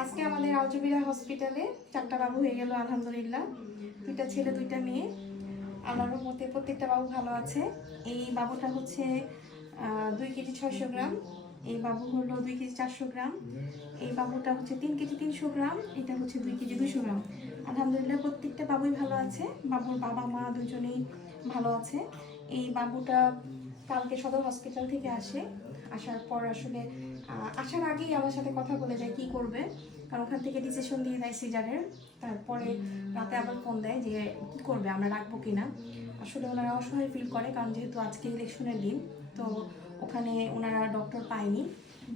আজকে আমাদের আলজুবিরা হসপিটালে 4টা বাবু হয়ে গেল আলহামদুলিল্লাহ। 2টা ছেলে 2টা মেয়ে। আল্লাহর রহমতে প্রত্যেকটা বাবু ভালো আছে। এই বাবুটা হচ্ছে 2 কেজি 600 গ্রাম, এই বাবু হলো 2 কেজি 400 গ্রাম, এই বাবুটা হচ্ছে 3 কেজি 300 গ্রাম, এটা হচ্ছে 2 কেজি 200 গ্রাম। আলহামদুলিল্লাহ প্রত্যেকটা বাবুই ভালো আছে। বাবুর বাবা মা দুজনেই ভালো আছে। এই বাবুটা কালকে সদর হসপিটাল থেকে আসার পর আসলে আসার আগেই আমার সাথে কথা বলে যায় কি করবে, কারণ ওখান থেকে ডিসিশন দিয়ে দেয় সিজারের। তারপরে রাতে আবার ফোন দেয় যে কী করবে, আমরা রাখবো কিনা। আসলে ওনারা অসহায় ফিল করে, কারণ যেহেতু আজকে ইলেকশনের দিন, তো ওখানে ওনারা ডক্টর পায়নি।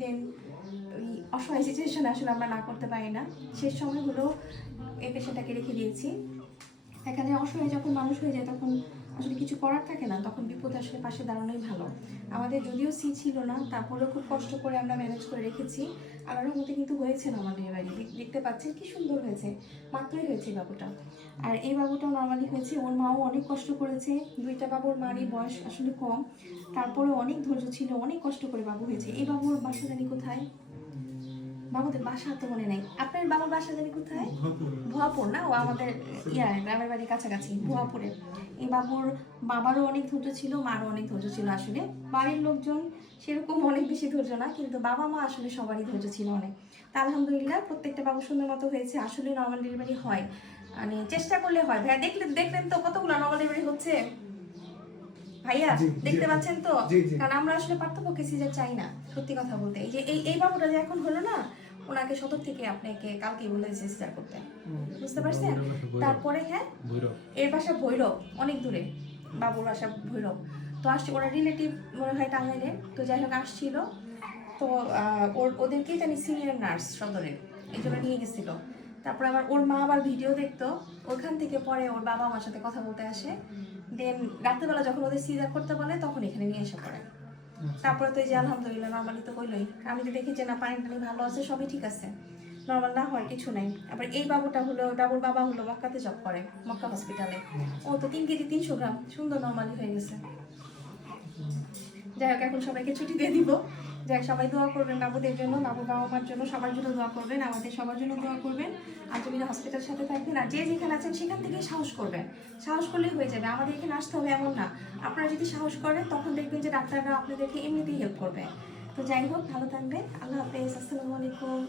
দেন ওই অসহায় সিচুয়েশনে আসলে আমরা না করতে পারি না। শেষ সময় হলো এই পেশেন্টটাকে রেখে দিয়েছি। এখানে অসহায় যখন মানুষ হয়ে যায় তখন আসলে কিছু করার থাকে না, তখন বিপদে আসলে পাশে দাঁড়ানোই ভালো। আমাদের যদিও সি ছিল না, তারপরেও খুব কষ্ট করে আমরা ম্যানেজ করে রেখেছি। আল্লাহর মধ্যে কিন্তু হয়েছে না আমাদের বাড়ি, দেখতে পাচ্ছেন কি সুন্দর হয়েছে, মাত্রই হয়েছে এই বাবুটা। আর এই বাবুটাও নর্মালি হয়েছে। ওর মাও অনেক কষ্ট করেছে। 2টা বাবুর মারই বয়স আসলে কম, তারপরে অনেক ধৈর্য ছিল, অনেক কষ্ট করে বাবু হয়েছে। এই বাবুর বাসা জানি কোথায়, বাবুদের বাসা তো মনে নেই। আপনার বাবার বাসা জানি কোথায়? ভুয়াপুর না? ও আমাদের গ্রামের বাড়ির কাছাকাছি, ভুয়াপুরে। এই বাবুর বাবারও অনেক ধৈর্য ছিল, মারও অনেক ধৈর্য ছিল। আসলে বাড়ির লোকজন সেরকম অনেক বেশি ধৈর্য না, কিন্তু বাবা মা আসলে সবারই ধৈর্য ছিল অনেক। তা আলহামদুলিল্লাহ প্রত্যেকটা বাবু সুন্দর মতো হয়েছে। আসলে নর্মাল ডেলিভারি হয়, মানে চেষ্টা করলে হয়। ভাইয়া দেখলেন তো কতগুলো নর্মাল ডেলিভারি হচ্ছে ভাইয়া, দেখতে পাচ্ছেন তো? কারণ আমরা আসলে পার্থপক্ষে সিজার চাই না, সত্যি কথা বলতে। এই যে এই বাবুটা যে এখন হলো না, ওনাকে সদর থেকে আপনাকে কালকে বলে দিয়েছে সিজার করতে, বুঝতে পারছেন? তারপরে হ্যাঁ, এর বাসা ভৈরব, অনেক দূরে বাবুর বাসা ভৈরব। তো আসছে ওরা রিলেটিভ মনে হয় টাঙ্গাইলে, তো যাই হোক আসছিল। তো ওদেরকেই জানি সিনিয়র নার্স সদরের, এই জন্য নিয়ে গেছিল। তারপর আবার ওর মা আবার ভিডিও দেখতো, ওখান থেকে পরে ওর বাবা আমার সাথে কথা বলতে আসে। দেন রাত্রেবেলা যখন ওদের সিজার করতে বলে তখন এখানে নিয়ে এসে পড়ে। তারপরে তো এই যে আলহামদুলিল্লাহ নর্মালি তো হইলই। আমি তো দেখি যে না, পানি টানি ভালো আছে, সবই ঠিক আছে, নর্মাল না হওয়ার কিছু নাই। আবার এই বাবুটা হলো, বাবুর বাবা হলো মক্কাতে জব করে, মক্কা হসপিটালে। ও তো 3 কেজি 300 গ্রাম, সুন্দর নর্মালি হয়ে গেছে। যাই হোক, এখন সবাইকে ছুটি দিয়ে দিব। যাই হোক, সবাই দোয়া করবেন বাবুদের জন্য, বাবুর বাবা মার জন্য, সবার জন্য দোয়া করবেন, আমাদের সবার জন্য দোয়া করবেন। আলজুবিরা হসপিটালের সাথে থাকবেন। আর যে যেখানে আছেন সেখান থেকেই সাহস করবেন, সাহস করলেই হয়ে যাবে। আমাদের এখানে আসতে হবে এমন না, আপনারা যদি সাহস করেন তখন দেখবেন যে ডাক্তাররা আপনাদেরকে এমনিতেই হেল্প করবে। তো যাই হোক, ভালো থাকবেন। আল্লাহ হাফেজ, আসসালামু আলাইকুম।